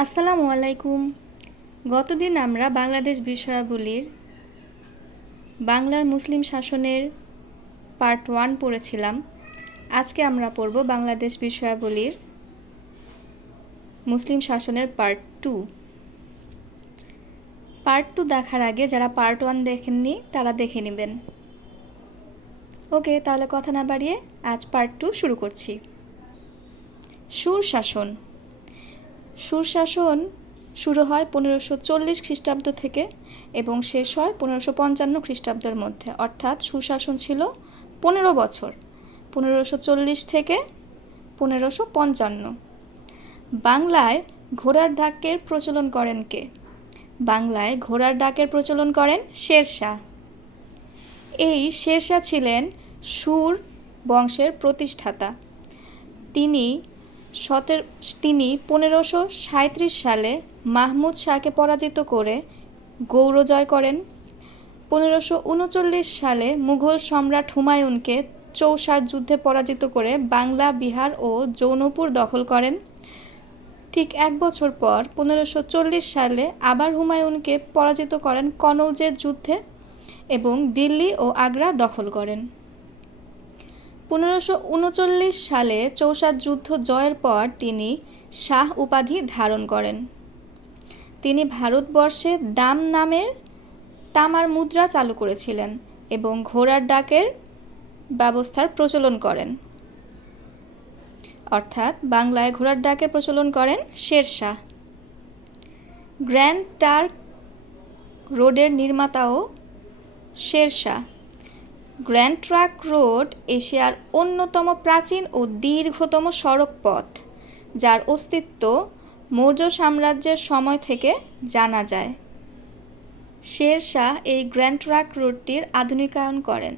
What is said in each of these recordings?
আসসালামু আলাইকুম। গতদিন আমরা বাংলাদেশ বিষয়াবলীর বাংলার মুসলিম শাসনের পার্ট 1 পড়েছিলাম। আজকে আমরা পড়ব বাংলাদেশ বিষয়াবলীর মুসলিম শাসনের পার্ট 2। পার্ট 2 দেখার আগে যারা পার্ট 1 দেখেননি তারা দেখে নেবেন। ওকে, তাহলে কথা না বাড়িয়ে আজ পার্ট 2 শুরু করছি। সুর শাসন শুরু হয় 1540 খ্রিস্টাব্দ থেকে এবং শেষ হয় 1555 খ্রিস্টাব্দের মধ্যে, অর্থাৎ সুশাসন ছিল 15 বছর, 1540 থেকে 1555। বাংলায় ঘোড়ার ডাকের প্রচলন করেন কে? বাংলায় ঘোড়ার ডাকের প্রচলন করেন শেরশাহ। এই শেরশাহ ছিলেন সুর বংশের প্রতিষ্ঠাতা। তিনি 1537 সালে মাহমুদ শাহকে পরাজিত করে গৌড় জয় করেন। 1539 সালে মুঘল সম্রাট হুমায়ুনকে চৌসার যুদ্ধে পরাজিত করে বাংলা, বিহার ও জৌনপুর দখল করেন। ঠিক এক বছর পর 1540 সালে আবার হুমায়ুনকে পরাজিত করেন কনৌজের যুদ্ধে এবং দিল্লি ও আগ্রা দখল করেন। 1539 সালে চৌসার যুদ্ধ জয়ের পর তিনি শাহ উপাধি ধারণ করেন। তিনি ভারতবর্ষে দাম নামের তামার মুদ্রা চালু করেছিলেন এবং ঘোড়ার ডাকের ব্যবস্থার প্রচলন করেন, অর্থাৎ বাংলায় ঘোড়ার ডাকের প্রচলন করেন শেরশাহ। গ্র্যান্ড ট্রাঙ্ক রোডের নির্মাতাও শেরশাহ। গ্র্যান্ড ট্রাঙ্ক রোড এশিয়ার অন্যতম প্রাচীন ও দীর্ঘতম সড়ক পথ, যার অস্তিত্ব মৌর্য সাম্রাজ্যের সময় থেকে জানা যায়। শেরশাহ এই গ্র্যান্ড ট্রাঙ্ক রোডটির আধুনিকায়ন করেন।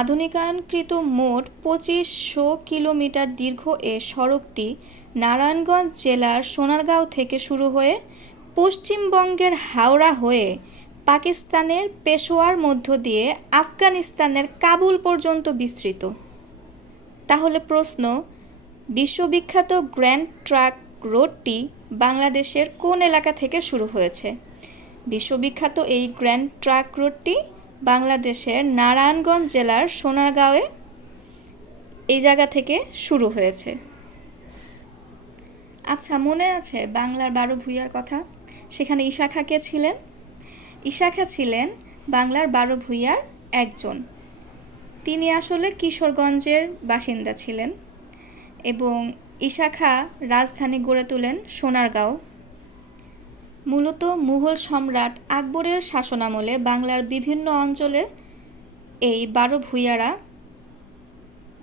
আধুনিকায়নকৃত মোট 2500 কিলোমিটার দীর্ঘ এ সড়কটি নারায়ণগঞ্জ জেলার সোনারগাঁও থেকে শুরু হয়ে পশ্চিমবঙ্গের হাওড়া হয়ে পাকিস্তানের পেশোয়ার মধ্য দিয়ে আফগানিস্তানের কাবুল পর্যন্ত বিস্তৃত। তাহলে প্রশ্ন, বিশ্ববিখ্যাত গ্র্যান্ড ট্রাঙ্ক রোডটি বাংলাদেশের কোন এলাকা থেকে শুরু হয়েছে? বিশ্ববিখ্যাত এই গ্র্যান্ড ট্রাঙ্ক রোডটি বাংলাদেশের নারায়ণগঞ্জ জেলার সোনারগাঁওয়ে এই জায়গা থেকে শুরু হয়েছে। আচ্ছা, মনে আছে বাংলার 12 ভূঁইয়ার কথা? সেখানে ঈশা খাঁ কে ছিলেন? ঈশা খাঁ ছিলেন বাংলার 12 ভূঁইয়ার একজন। তিনি আসলে কিশোরগঞ্জের বাসিন্দা ছিলেন এবং ঈশা খাঁ রাজধানী গড়ে তোলেন সোনারগাঁও। মূলত মুঘল সম্রাট আকবরের শাসনামলে বাংলার বিভিন্ন অঞ্চলে এই 12 ভূঁইয়ারা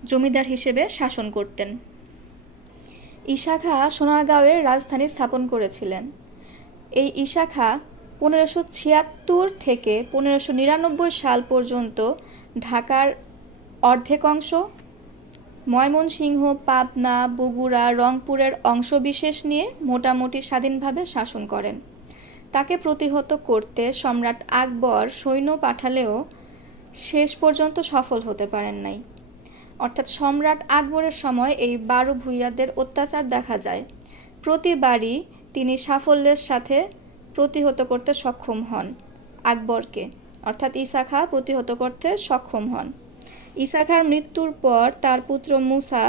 জমিদার হিসেবে শাসন করতেন। ঈশা খাঁ সোনারগাঁওয়ের রাজধানী স্থাপন করেছিলেন। এই ঈশা খাঁ 1576 থেকে 1599 সাল পর্যন্ত ঢাকার অর্ধেক অংশ, ময়মনসিংহ, পাবনা, বগুড়া, রংপুরের অংশবিশেষ নিয়ে মোটামুটি স্বাধীনভাবে শাসন করেন। তাকে প্রতিহত করতে সম্রাট আকবর সৈন্য পাঠালেও শেষ পর্যন্ত সফল হতে পারেন নাই। অর্থাৎ সম্রাট আকবরের সময় এই 12 ভূঁইয়াদের অত্যাচার দেখা যায়। প্রতিবারই তিনি সাফল্যের সাথে প্রতিহত করতে সক্ষম হন আকবরকে, অর্থাৎ ঈশা খাঁ প্রতিহত করতে সক্ষম হন। ঈশা খাঁর মৃত্যুর পর তার পুত্র মুসা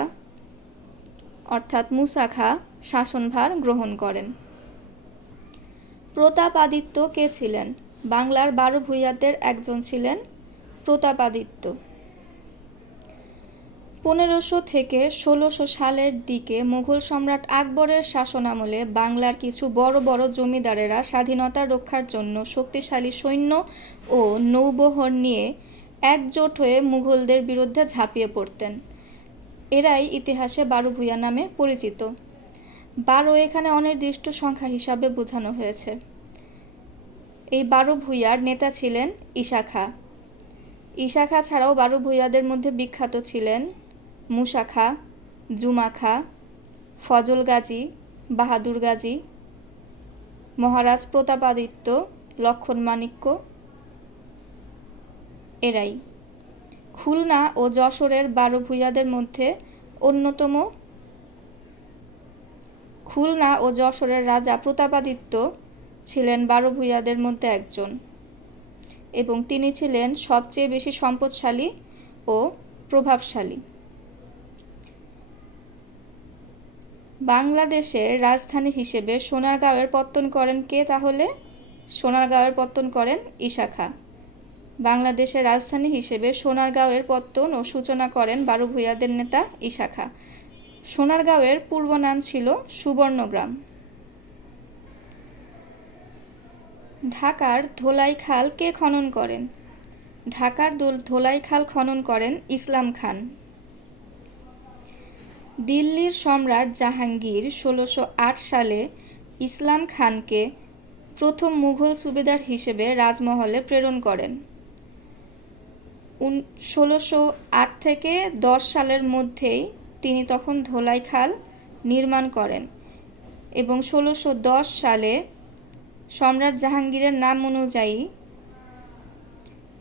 অর্থাৎ মুসা খাঁ শাসনভার গ্রহণ করেন। প্রতাপাদিত্য কে ছিলেন? বাংলার 12 ভূঁইয়াদের একজন ছিলেন প্রতাপাদিত্য। 1500 থেকে 1600 সালের দিকে মুঘল সম্রাট আকবরের শাসনামলে বাংলার কিছু বড় বড় জমিদারেরা স্বাধীনতা রক্ষার জন্য শক্তিশালী সৈন্য ও নৌবহর নিয়ে একজোট হয়ে মুঘলদের বিরুদ্ধে ঝাঁপিয়ে পড়তেন। এরাই ইতিহাসে 12 ভূঁইয়া নামে পরিচিত। 12 এখানে অনির্দিষ্ট সংখ্যা হিসাবে বোঝানো হয়েছে। এই 12 ভূঁইয়ার নেতা ছিলেন ঈশা খাঁ। ঈশা খাঁ ছাড়াও 12 ভূঁইয়াদের মধ্যে বিখ্যাত ছিলেন মুসা খাঁ, জুমা খাঁ, ফজল গাজী, বাহাদুর গাজী, মহারাজ প্রতাপাদিত্য, লক্ষণ মাণিক্য। এরাই খুলনা ও যশোরের 12 ভূঁইয়াদের মধ্যে অন্যতম খুলনা ও যশোরের রাজা প্রতাপাদিত্য ছিলেন 12 ভূঁইয়াদের মধ্যে একজন এবং তিনি ছিলেন সবচেয়ে বেশি সম্পদশালী ও প্রভাবশালী। বাংলাদেশের রাজধানী হিসেবে সোনারগাঁওয়ের পত্তন করেন কে তাহলে? সোনারগাঁওয়ের পত্তন করেন ঈশা খাঁ। বাংলাদেশের রাজধানী হিসেবে সোনারগাঁওয়ের পত্তন ও সূচনা করেন 12 ভূঁইয়াদের নেতা ঈশা খাঁ। সোনারগাঁওয়ের পূর্ব নাম ছিল সুবর্ণগ্রাম। ঢাকার ধোলাই খাল কে খনন করেন? ঢাকার ধোলাই খাল খনন করেন ইসলাম খান। দিল্লির সম্রাট জাহাঙ্গীর 1608 সালে ইসলাম খানকে প্রথম মুঘল সুবেদার হিসেবে রাজমহলে প্রেরণ করেন। 1608 থেকে 10 সালের মধ্যেই তিনি তখন ধোলাই খাল নির্মাণ করেন এবং 1610 সালে সম্রাট জাহাঙ্গীরের নাম অনুযায়ী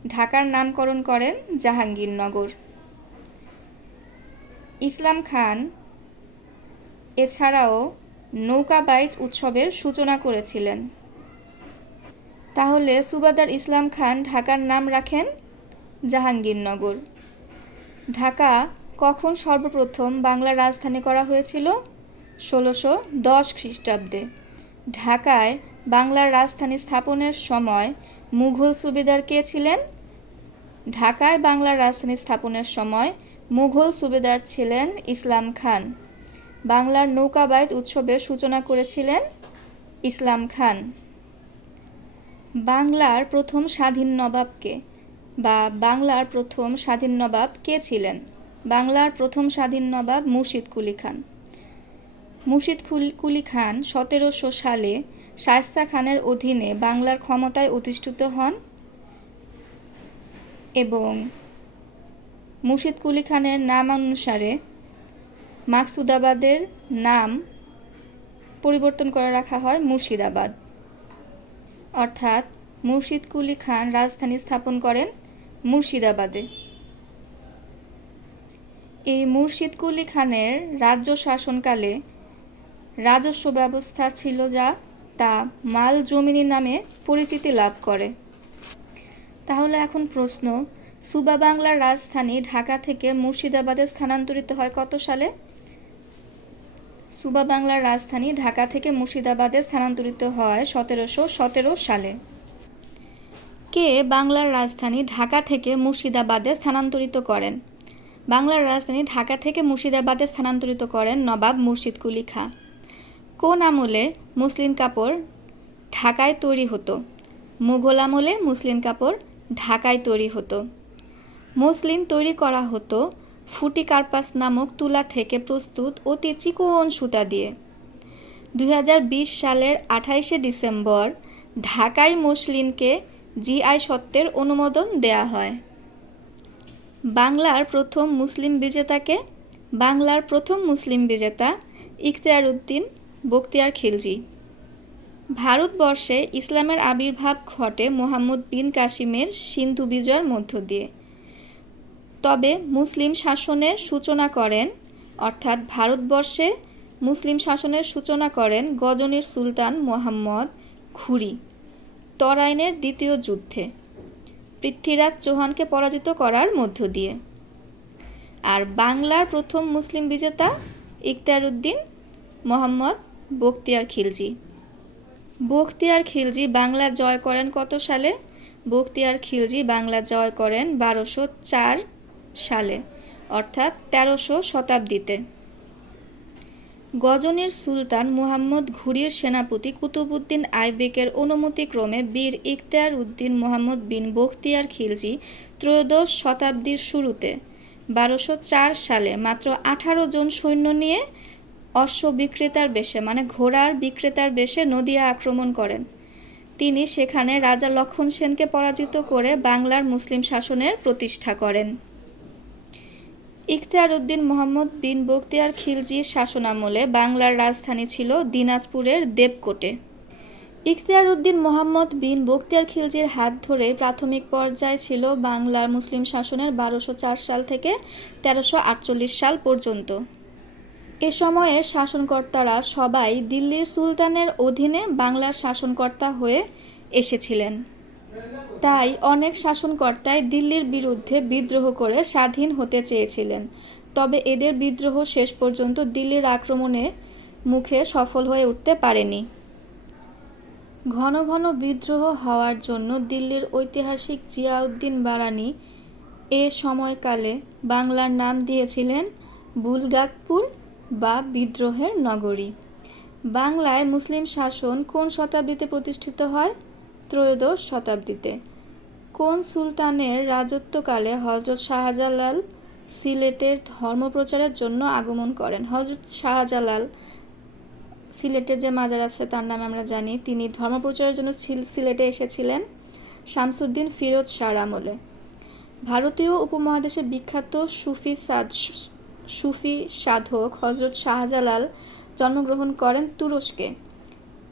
ঢাকার নামকরণ করেন জাহাঙ্গীরনগর। ইসলাম খান এছাড়াও নৌকাবাইজ উৎসবের সূচনা করেছিলেন। তাহলে সুবাদার ইসলাম খান ঢাকার নাম রাখেন জাহাঙ্গীরনগর। ঢাকা কখন সর্বপ্রথম বাংলার রাজধানী করা হয়েছিল? 1610 খ্রিস্টাব্দে। ঢাকায় বাংলার রাজধানী স্থাপনের সময় মুঘল সুবেদার কে ছিলেন? ঢাকায় বাংলার রাজধানী স্থাপনের সময় মুঘল সুবেদার ছিলেন ইসলাম খান। বাংলার নৌকাবাইজ উৎসবের সূচনা করেছিলেন ইসলাম খান। বাংলার প্রথম স্বাধীন নবাবকে বা বাংলার প্রথম স্বাধীন নবাব কে ছিলেন? বাংলার প্রথম স্বাধীন নবাব মুর্শিদ কুলি খান। মুর্শিদ কুলি খান 1700 সালে শায়েস্তা খানের অধীনে বাংলার ক্ষমতায় অধিষ্ঠিত হন এবং মুর্শিদ কুলি খানের নামানুসারে মাকসুদাবাদের নাম পরিবর্তন করে রাখা হয় মুর্শিদাবাদ। অর্থাৎ মুর্শিদ কুলি খান রাজধানী স্থাপন করেন মুর্শিদাবাদে। এই মুর্শিদ কুলি খানের রাজ্য শাসনকালে রাজস্ব ব্যবস্থা ছিল তা মাল জমিনী নামে পরিচিতি লাভ করে। তাহলে এখন প্রশ্ন, সুবা বাংলার রাজধানী ঢাকা থেকে মুর্শিদাবাদে স্থানান্তরিত হয় কত সালে? সুবা বাংলার রাজধানী ঢাকা থেকে মুর্শিদাবাদে স্থানান্তরিত হয় 1717 সালে। কে বাংলার রাজধানী ঢাকা থেকে মুর্শিদাবাদে স্থানান্তরিত করেন? বাংলার রাজধানী ঢাকা থেকে মুর্শিদাবাদে স্থানান্তরিত করেন নবাব মুর্শিদ কুলি খাঁ। কোন আমলে মসলিন কাপড় ঢাকায় তৈরি হতো? মুঘল আমলে মসলিন কাপড় ঢাকায় তৈরি হতো। মসলিন তৈরি করা হতো ফুটি কার্পাস নামক তুলা থেকে প্রস্তুত অতি চিকন সুতা দিয়ে। 2020 সালের 28শে ডিসেম্বর ঢাকাই মসলিনকে জিআই সত্ত্বের অনুমোদন দেয়া হয়। বাংলার প্রথম মুসলিম বিজেতাকে? বাংলার প্রথম মুসলিম বিজেতা ইখতিয়ার উদ্দিন বখতিয়ার খিলজি। ভারতবর্ষে ইসলামের আবির্ভাব ঘটে মুহাম্মদ বিন কাসিমের সিন্ধু বিজয়ের মধ্য দিয়ে। তবে মুসলিম শাসনের সূচনা করেন অর্থাৎ ভারতবর্ষে মুসলিম শাসনের সূচনা করেন গজনির সুলতান মুহাম্মদ ঘুরি তরাইনের দ্বিতীয় যুদ্ধে পৃথ্বীরাজ চৌহানকে পরাজিত করার মধ্য দিয়ে। আর বাংলার প্রথম মুসলিম বিজেতা ইখতিয়ার উদ্দিন মুহাম্মদ বখতিয়ার খিলজি। বখতিয়ার খিলজি বাংলা জয় করেন কত সালে? বখতিয়ার খিলজি বাংলা জয় করেন 1204 সালে অর্থাৎ 1300 শতাব্দীতে। গজনির সুলতান মুহাম্মদ ঘুরির সেনাপতি কুতুবউদ্দিন আইবেকের অনুমতিক্রমে বীর ইখতিয়ার উদ্দিন মুহাম্মদ বিন বখতিয়ার খিলজি ত্রয়োদশ শতাব্দীর শুরুতে 1204 সালে মাত্র 18 জন সৈন্য নিয়ে অশ্ব বিক্রেতার বেশে ঘোড়ার বিক্রেতার বেশে নদিয়া আক্রমণ করেন। তিনি সেখানে রাজা লক্ষণ সেনকে পরাজিত করে বাংলার মুসলিম শাসনের প্রতিষ্ঠা করেন। ইখতিয়ার উদ্দিন মুহাম্মদ বিন বখতিয়ার খিলজির শাসনামলে বাংলার রাজধানী ছিল দিনাজপুরের দেবকোটে। ইখতিয়ার উদ্দিন মুহাম্মদ বিন বখতিয়ার খিলজির হাত ধরে প্রাথমিক পর্যায় ছিল বাংলার মুসলিম শাসনের 1204 সাল থেকে 1348 সাল পর্যন্ত। এ সময়ের শাসনকর্তারা সবাই দিল্লির সুলতানের অধীনে বাংলার শাসনকর্তা হয়ে এসেছিলেন। তাই অনেক শাসনকর্তাই দিল্লির বিরুদ্ধে বিদ্রোহ করে স্বাধীন হতে চেয়েছিলেন, তবে এদের বিদ্রোহ শেষ পর্যন্ত দিল্লির আক্রমণে মুখে সফল হয়ে উঠতে পারেনি। ঘন ঘন বিদ্রোহ হওয়ার জন্য দিল্লির ঐতিহাসিক জিয়াউদ্দিন বারানি এ সময়কালে বাংলার নাম দিয়েছিলেন বুলগাকপুর বা বিদ্রোহের নগরী। বাংলায় মুসলিম শাসন কোন শতাব্দীতে প্রতিষ্ঠিত হয়? ত্রয়োদশ শতাব্দীতে। কোন সুলতানের রাজত্বকালে হযরত শাহজালাল সিলেটের ধর্মপ্রচারের জন্য আগমন করেন? হযরত শাহজালাল, সিলেটের যে মাজার আছে তার নাম আমরা জানি, তিনি ধর্মপ্রচারের জন্য সিলেটে এসেছিলেন শামসুদ্দিন ফিরোজ শাহর আমলে। ভারতীয় উপমহাদেশে বিখ্যাত সুফি সাধক হযরত শাহজালাল জন্মগ্রহণ করেন তুরস্কে।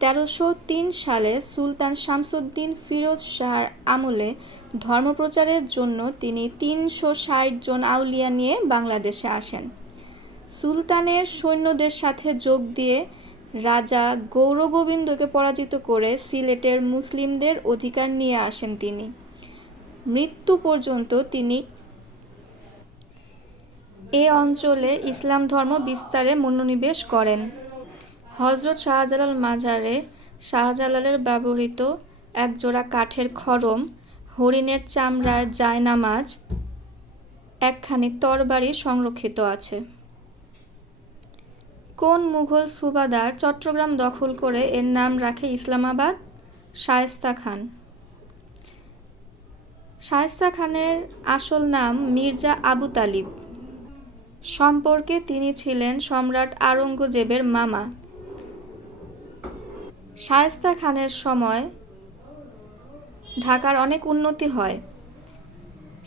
1303 সালে সুলতান শামসুদ্দিন ফিরোজ শাহর আমলে ধর্মপ্রচারের জন্য তিনি 360 জন আউলিয়া নিয়ে বাংলাদেশে আসেন। সুলতানের সৈন্যদের সাথে যোগ দিয়ে রাজা গৌরগোবিন্দকে পরাজিত করে সিলেটের মুসলিমদের অধিকার নিয়ে আসেন তিনি। মৃত্যু পর্যন্ত তিনি এ অঞ্চলে ইসলাম ধর্ম বিস্তারে মনোনিবেশ করেন। হযরত শাহজালাল মাজারে শাহজালালের ব্যবহৃত একজোড়া কাঠের খড়ম, হরিণের চামড়ার জায়নামাজ, একখানি তরবারি সংরক্ষিত আছে। কোন মুঘল সুবাদার চট্টগ্রাম দখল করে এর নাম রাখে ইসলামাবাদ? শায়েস্তা খান। শায়েস্তা খানের আসল নাম মির্জা আবু তালিব। সম্পর্কে তিনি ছিলেন সম্রাট আওরঙ্গজেবের মামা। শায়েস্তা খানের সময় ঢাকার অনেক উন্নতি হয়।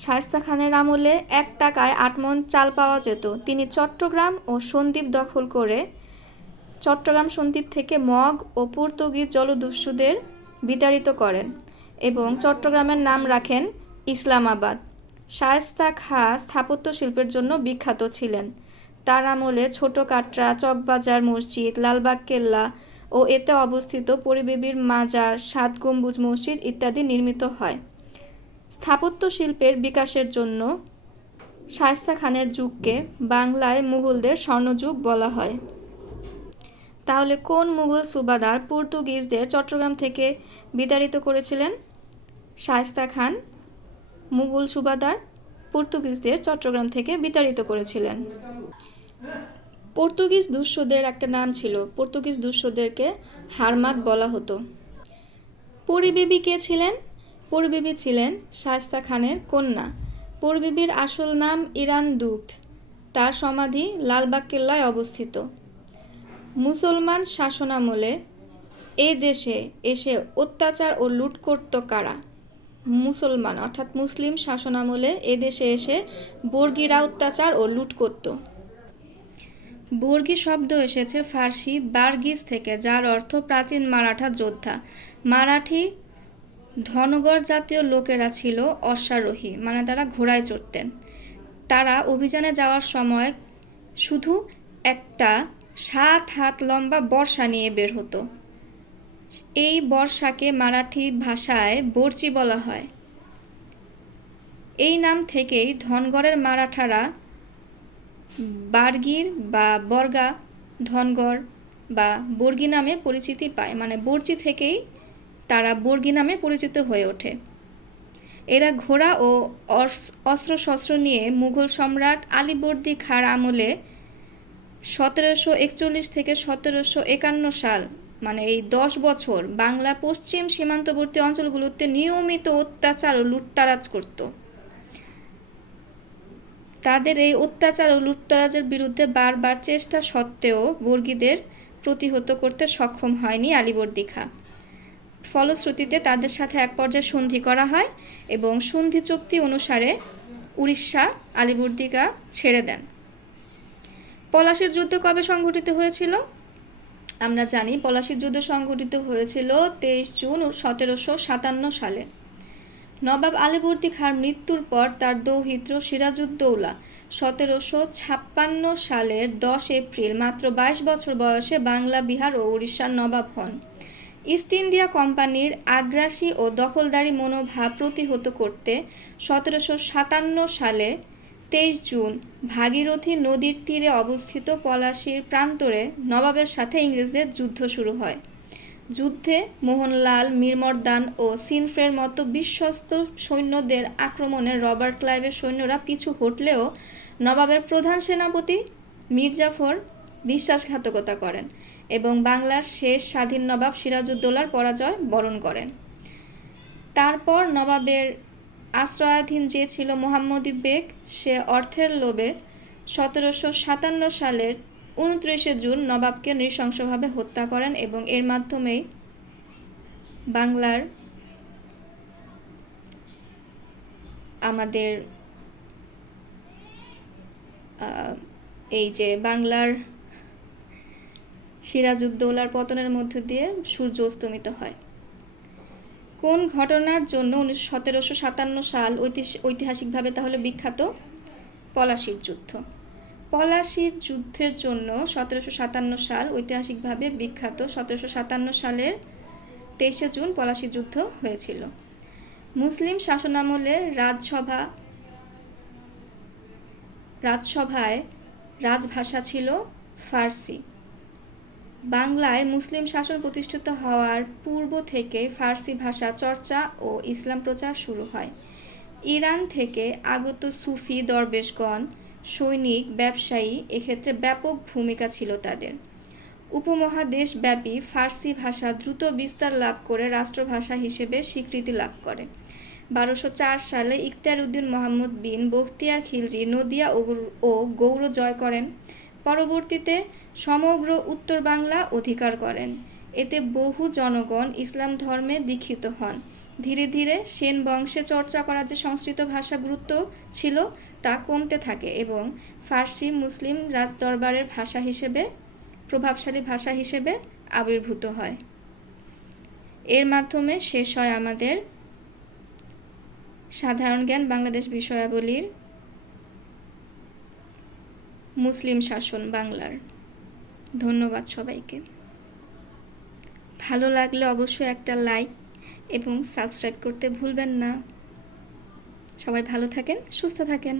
শায়েস্তা খানের আমলে 1 টাকায় 8 মণ চাল পাওয়া যেত। তিনি চট্টগ্রাম ও সন্দ্বীপ দখল করে চট্টগ্রাম সন্দ্বীপ থেকে মগ ও পর্তুগিজ জলদস্যুদের বিতাড়িত করেন এবং চট্টগ্রামের নাম রাখেন ইসলামাবাদ। শায়েস্তা খাঁ স্থাপত্য শিল্পের জন্য বিখ্যাত ছিলেন। তার আমলে ছোট কাটরা, চকবাজার মসজিদ, লালবাগ কেল্লা ও এতে অবস্থিত পরিবেবীর মাজার, 7 গম্বুজ মসজিদ ইত্যাদি নির্মিত হয়। স্থাপত্য শিল্পের বিকাশের জন্য শায়েস্তা খানের যুগকে বাংলায় মুঘলদের স্বর্ণযুগ বলা হয়। তাহলে কোন মুঘল সুবাদার পর্তুগিজদের চট্টগ্রাম থেকে বিতাড়িত করেছিলেন? শায়েস্তা খান মুঘল সুবাদার পর্তুগিজদের চট্টগ্রাম থেকে বিতাড়িত করেছিলেন। পর্তুগিজ দুঃসদের একটা নাম ছিল, পর্তুগিজ দুঃসদেরকে হারমাত বলা হতো। পরিবেবী কে ছিলেন? পরিবেবী ছিলেন শায়েস্তা খানের কন্যা। পরিবেবীর আসল নাম ইরান দুগ্ধ। তার সমাধি লালবাগ কেল্লায় অবস্থিত। মুসলমান শাসনামলে এ দেশে এসে অত্যাচার ও লুট করত কারা? মুসলমান অর্থাৎ মুসলিম শাসনামলে এ দেশে এসে বর্গীরা অত্যাচার ও লুট করত। বর্গী শব্দ এসেছে ফার্সি বার্গিস থেকে, যার অর্থ প্রাচীন মারাঠা যোদ্ধা। মারাঠি ধনগর জাতীয় লোকেরা ছিল অশ্বারোহী, মানে তারা ঘোড়ায় চড়তেন। তারা অভিযানে যাওয়ার সময় শুধু একটা 7 হাত লম্বা বর্শা নিয়ে বের হতো। এই বর্শাকে মারাঠি ভাষায় বর্চি বলা হয়। এই নাম থেকেই ধনগড়ের মারাঠারা বার্গীর বা বর্গা, ধনগড় বা বর্গী নামে পরিচিতি পায়, মানে বর্চি থেকেই তারা বর্গী নামে পরিচিত হয়ে ওঠে। এরা ঘোড়া ও অস্ত্রশস্ত্র নিয়ে মুঘল সম্রাট আলীবর্দী খাঁর আমলে 1741 থেকে 1751 সাল, মানে এই 10 বছর বাংলা পশ্চিম সীমান্তবর্তী অঞ্চলগুলোতে নিয়মিত অত্যাচার ও লুটতারাজ করত। তাদের এই অত্যাচার ও লুটতারাজের বিরুদ্ধে বারবার চেষ্টা সত্ত্বেও বর্গীদের প্রতিহত করতে সক্ষম হয়নি আলীবর্দী খাঁ। ফলশ্রুতিতে তাদের সাথে এক পর্যায়ে সন্ধি করা হয় এবং সন্ধি চুক্তি অনুসারে উড়িষ্যা আলীবর্দী খাঁ ছেড়ে দেন। পলাশীর যুদ্ধ কবে সংঘটিত হয়েছিল? আমরা জানি পলাশীর যুদ্ধ সংঘটিত হয়েছিল 23 জুন 1757 সালে। নবাব আলীবর্দী খাঁর মৃত্যুর পর তার দৌহিত্র সিরাজউদ্দৌলা 1756 সালের 10 এপ্রিল মাত্র 22 বছর বয়সে বাংলা, বিহার ও উড়িষ্যার নবাব হন। ইস্ট ইন্ডিয়া কোম্পানির আগ্রাসী ও দখলদারি মনোভাব প্রতিহত করতে 1757 সালে 23 জুন ভাগীরথী নদীর তীরে অবস্থিত পলাশীর প্রান্তরে নবাবের সাথে ইংরেজদের যুদ্ধ শুরু হয়। যুদ্ধে মোহনলাল, মীরমর্দান ও সিনফ্রের মতো বিশ্বস্ত সৈন্যদের আক্রমণে রবার্ট ক্লাইভের সৈন্যরা পিছু হটলেও নবাবের প্রধান সেনাপতি মীর জাফর বিশ্বাসঘাতকতা করেন এবং বাংলার শেষ স্বাধীন নবাব সিরাজউদ্দৌলার পরাজয় বরণ করেন। তারপর নবাবের আশ্রয়াধীন যে ছিল মোহাম্মদী বেগ, সে অর্থের লোভে 1757 সালের 29 জুন নবাবকে নৃশংসভাবে হত্যা করেন এবং এর মাধ্যমেই বাংলার আমাদের এই যে বাংলার সিরাজউদ্দৌলার পতনের মধ্য দিয়ে সূর্য অস্তমিত হয়। কোন ঘটনার জন্য 1757 সাল ঐতিহাসিকভাবে তাহলে বিখ্যাত? পলাশীর যুদ্ধ। পলাশীর যুদ্ধের জন্য 1757 সাল ঐতিহাসিকভাবে বিখ্যাত। 1757 সালের 23 জুন পলাশীর যুদ্ধ হয়েছিল। মুসলিম শাসনামলে রাজসভায় রাজভাষা ছিল ফার্সি। বাংলায় মুসলিম শাসন প্রতিষ্ঠিত হওয়ার পূর্ব থেকে ফার্সি ভাষা চর্চা ও ইসলাম প্রচার শুরু হয়। ইরান থেকে আগত সুফি দরবেশগণ, সৈনিক, ব্যবসায়ী এক্ষেত্রে ব্যাপক ভূমিকা ছিল তাদের। উপমহাদেশব্যাপী ফার্সি ভাষা দ্রুত বিস্তার লাভ করে রাষ্ট্রভাষা হিসেবে স্বীকৃতি লাভ করে। 1204 সালে ইখতিয়ার উদ্দিন মোহাম্মদ বিন বখতিয়ার খিলজি নদিয়া ও গৌড় জয় করেন। পরবর্তীতে সমগ্র উত্তর বাংলা অধিকার করেন। এতে বহু জনগণ ইসলাম ধর্মে দীক্ষিত হন। ধীরে ধীরে সেন বংশে চর্চা করা যে সংস্কৃত ভাষা গুরুত্ব ছিল তা কমতে থাকে এবং ফার্সি মুসলিম রাজদরবারের ভাষা হিসেবে প্রভাবশালী ভাষা হিসেবে আবির্ভূত হয়। এর মাধ্যমে শেষ হয় আমাদের সাধারণ জ্ঞান বাংলাদেশ বিষয়াবলীর মুসলিম শাসন বাংলার। ধন্যবাদ সবাইকে। ভালো লাগলে অবশ্যই একটা লাইক এবং সাবস্ক্রাইব করতে ভুলবেন না। সবাই ভালো থাকেন, সুস্থ থাকেন।